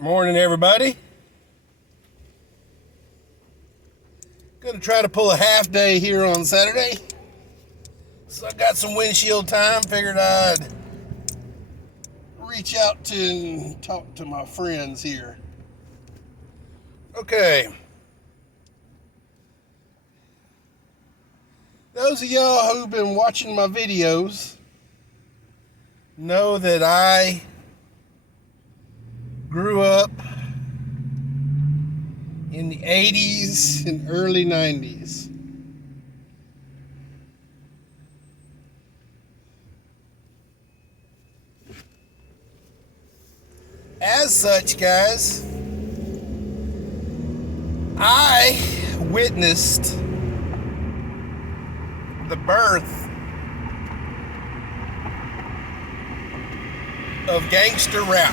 Morning, everybody. Gonna try to pull a half day here on Saturday. So I got some windshield time. Figured I'd reach out to and talk to my friends here. Okay. Those of y'all who've been watching my videos know that I grew up in the 80s and early 90s. As such, guys, I witnessed the birth of gangster rap.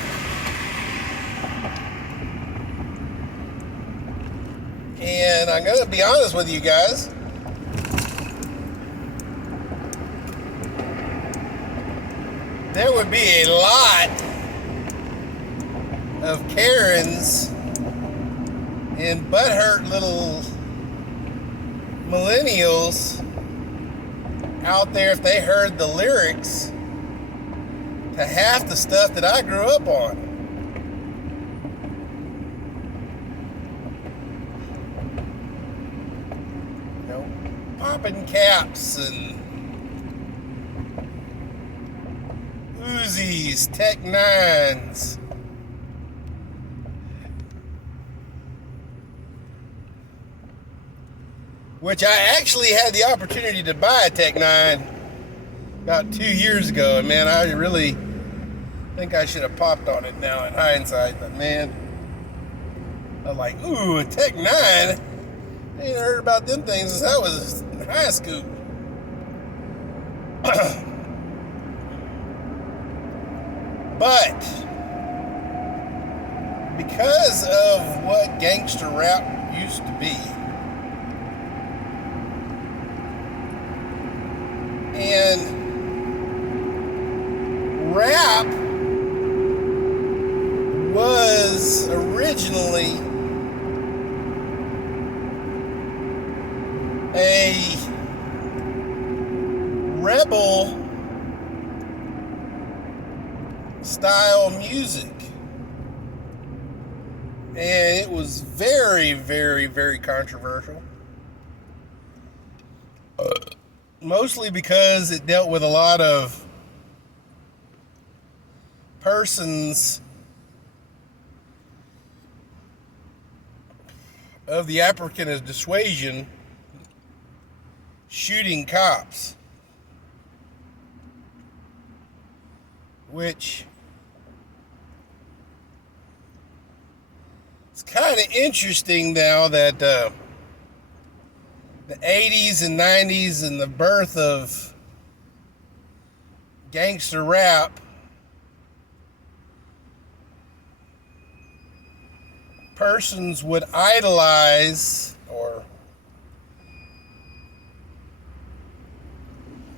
And I'm going to be honest with you guys. There would be a lot of Karens and butthurt little millennials out there if they heard the lyrics to half the stuff that I grew up on. Popping caps and Uzis, Tech 9s. Which I actually had the opportunity to buy a Tech 9 about 2 years ago. And man, I really think I should have popped on it now in hindsight. But man, I'm like, ooh, a Tech 9? I ain't heard about them things since I was in high school. But because of what gangster rap used to be, and rap was originally a rebel style music, and it was very, very, very controversial, mostly because it dealt with a lot of persons of the African dissuasion shooting cops, which it's kind of interesting now that the 80s and 90s and the birth of gangster rap, persons would idolize or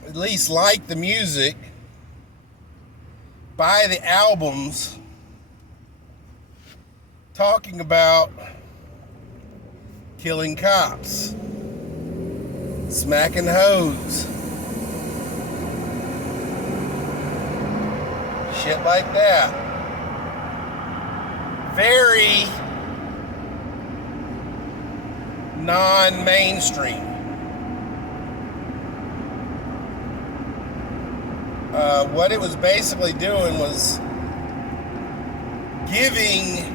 at least like the music, buy the albums talking about killing cops, smacking hoes, shit like that. Very non-mainstream. What it was basically doing was giving,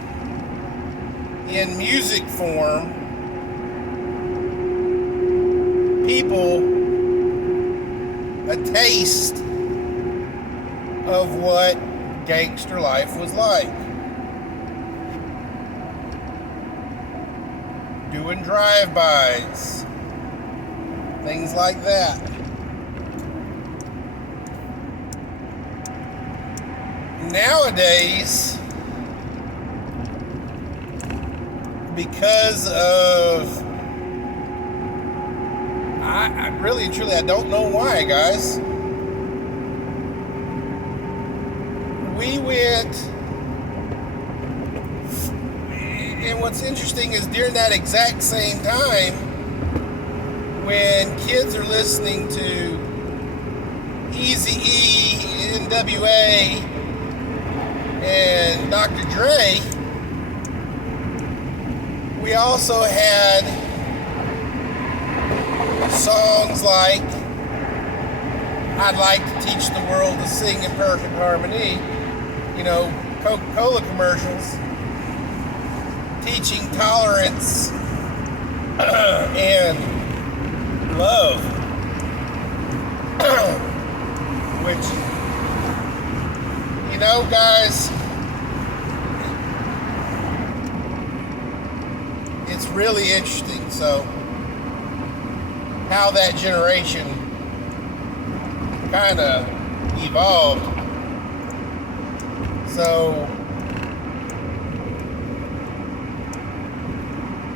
in music form, people a taste of what gangster life was like. Doing drive-bys, things like that. Nowadays, because of, I really and truly, I don't know why, guys. We went And what's interesting is during that exact same time, when kids are listening to Eazy-E, NWA, and Dr. Dre, we also had songs like I'd Like to Teach the World to Sing in Perfect Harmony, you know, Coca-Cola commercials, teaching tolerance and love, which, you know, guys, it's really interesting. So, how that generation kind of evolved. So,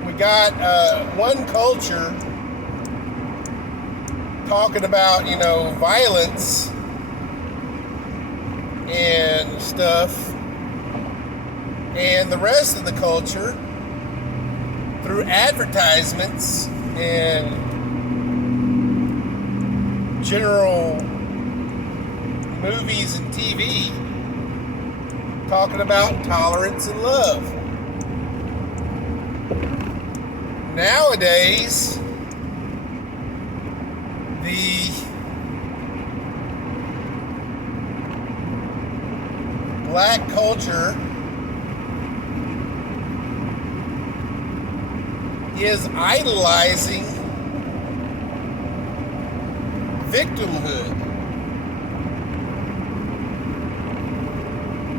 we got one culture talking about, you know, violence and stuff, and the rest of the culture through advertisements and general movies and TV talking about tolerance and love. Nowadays, the black culture is idolizing victimhood,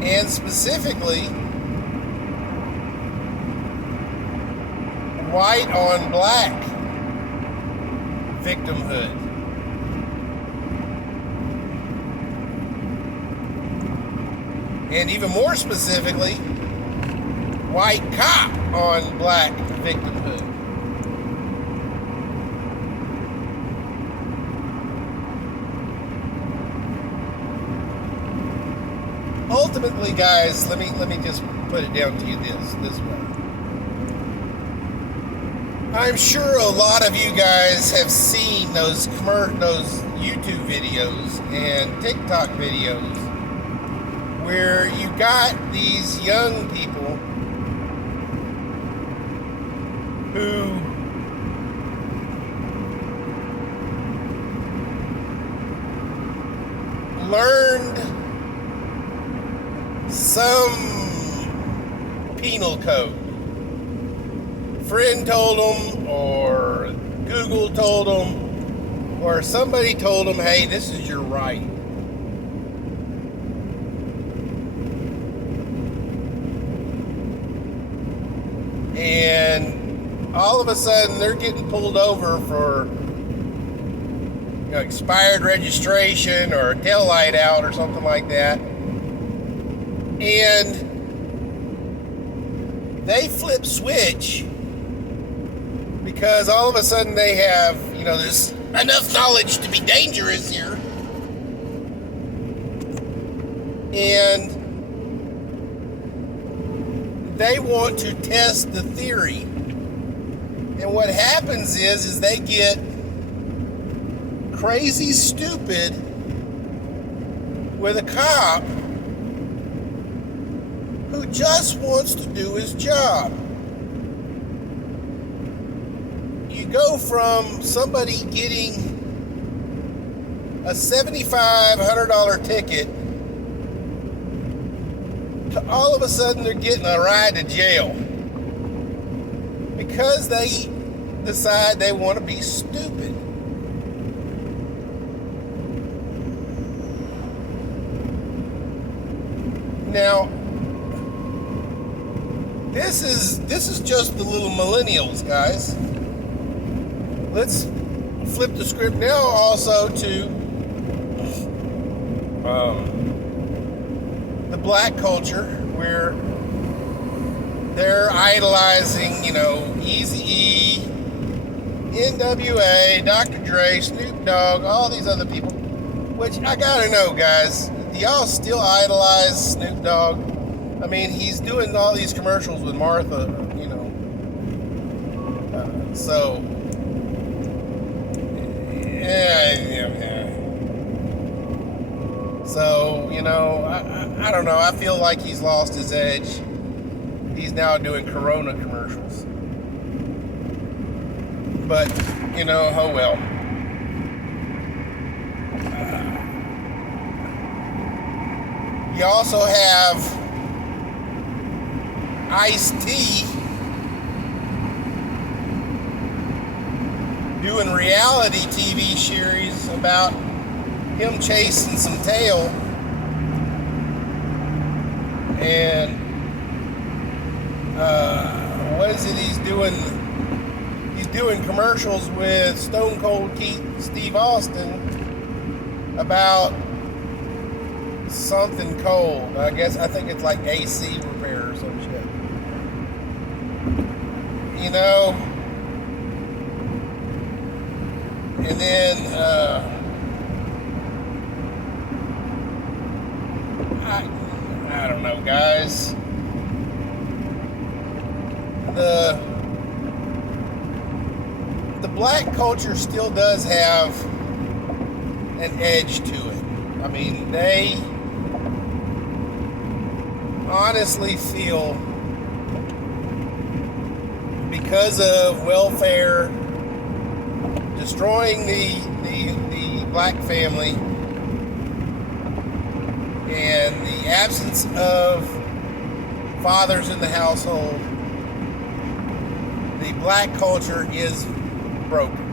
and specifically white on black victimhood. And even more specifically, white cop on black victimhood. Ultimately, guys, let me just put it down to you this way. I'm sure a lot of you guys have seen those YouTube videos and TikTok videos where you got these young people who learned some penal code. Friend told them, or Google told them, or somebody told them, hey, this is your right. And all of a sudden they're getting pulled over for, you know, expired registration or a tail light out or something like that. And they flip switch because all of a sudden they have, you know, there's enough knowledge to be dangerous here. And they want to test the theory. And what happens is they get crazy stupid with a cop who just wants to do his job. You go from somebody getting a $7,500 ticket to all of a sudden they're getting a ride to jail because they decide they want to be stupid. Now, this is just the little millennials, guys. Let's flip the script now also to the black culture, where they're idolizing, you know, Eazy-E, NWA, Dr. Dre, Snoop Dogg, all these other people. Which I gotta know, guys, do y'all still idolize Snoop Dogg? I mean, he's doing all these commercials with Martha, you know. So, yeah. So, you know, I don't know. I feel like he's lost his edge. He's now doing Corona commercials. But, you know, oh well. You also have Ice-T doing reality TV series about him chasing some tail, and what is it he's doing? He's doing commercials with Stone Cold Steve Austin about something cold. I think it's like AC repair or some shit. You know? And then, I don't know, guys. The black culture still does have an edge to it. I mean, they honestly feel, because of welfare destroying the black family and the absence of fathers in the household, the black culture is broken.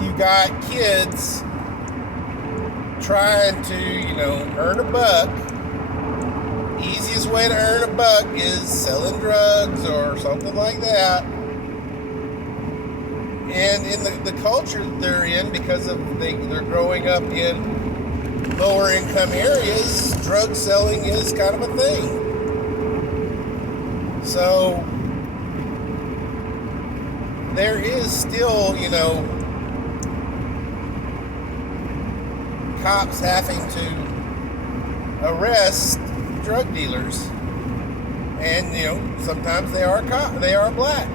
You got kids trying to, you know, earn a buck. Easiest way to earn a buck is selling drugs or something like that. And in the culture they're in, because of they're growing up in lower income areas, drug selling is kind of a thing. So there is still, you know, cops having to arrest drug dealers, and you know, sometimes they are black.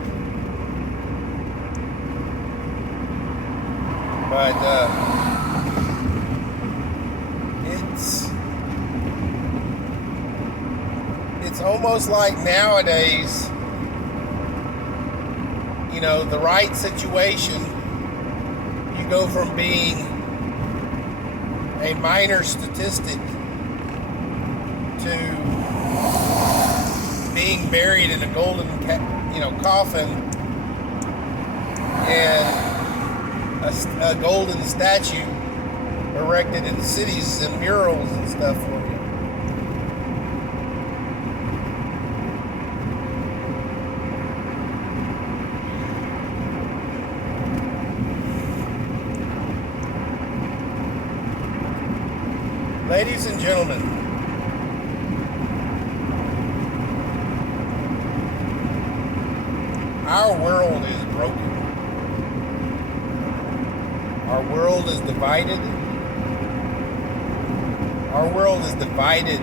But it's almost like nowadays, you know, the right situation, you go from being a minor statistic to being buried in a golden, coffin, and a golden statue erected in cities and murals and stuff for you. Ladies and gentlemen, our world is broken. Our world is divided. Our world is divided.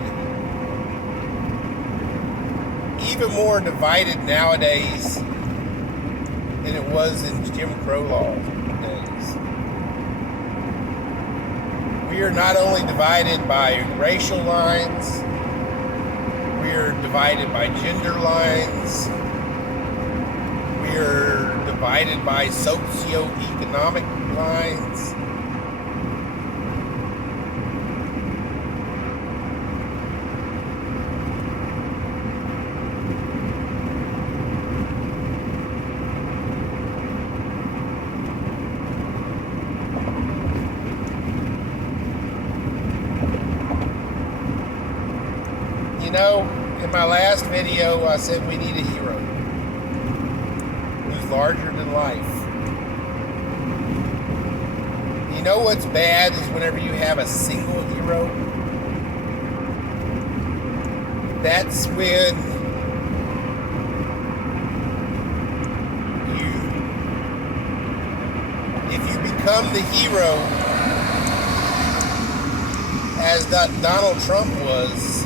Even more divided nowadays than it was in Jim Crow law days. We are not only divided by racial lines, we are divided by gender lines. We are divided by socioeconomic lines. You know, in my last video, I said we need a hero who's larger than life. You know what's bad is whenever you have a single hero. That's when if you become become the hero as Donald Trump was,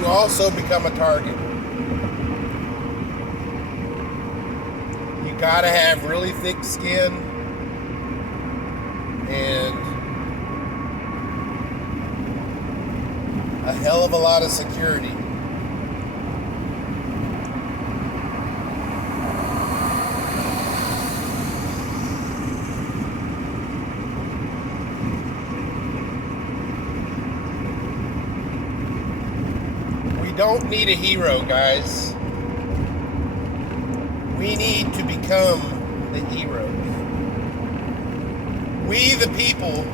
you also become a target. You gotta have really thick skin and a hell of a lot of security. We don't need a hero, guys. We need to become the heroes. We, the people,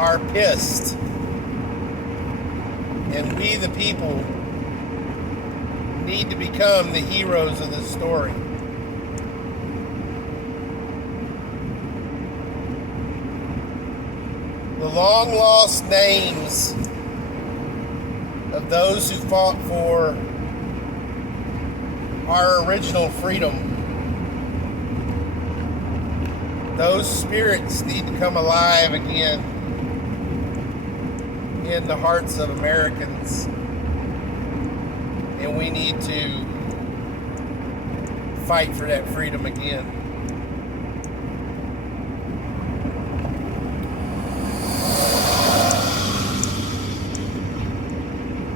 are pissed. And we, the people, need to become the heroes of this story. The long lost names of those who fought for our original freedom, those spirits need to come alive again in the hearts of Americans, and we need to fight for that freedom again.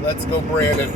Let's go, Brandon.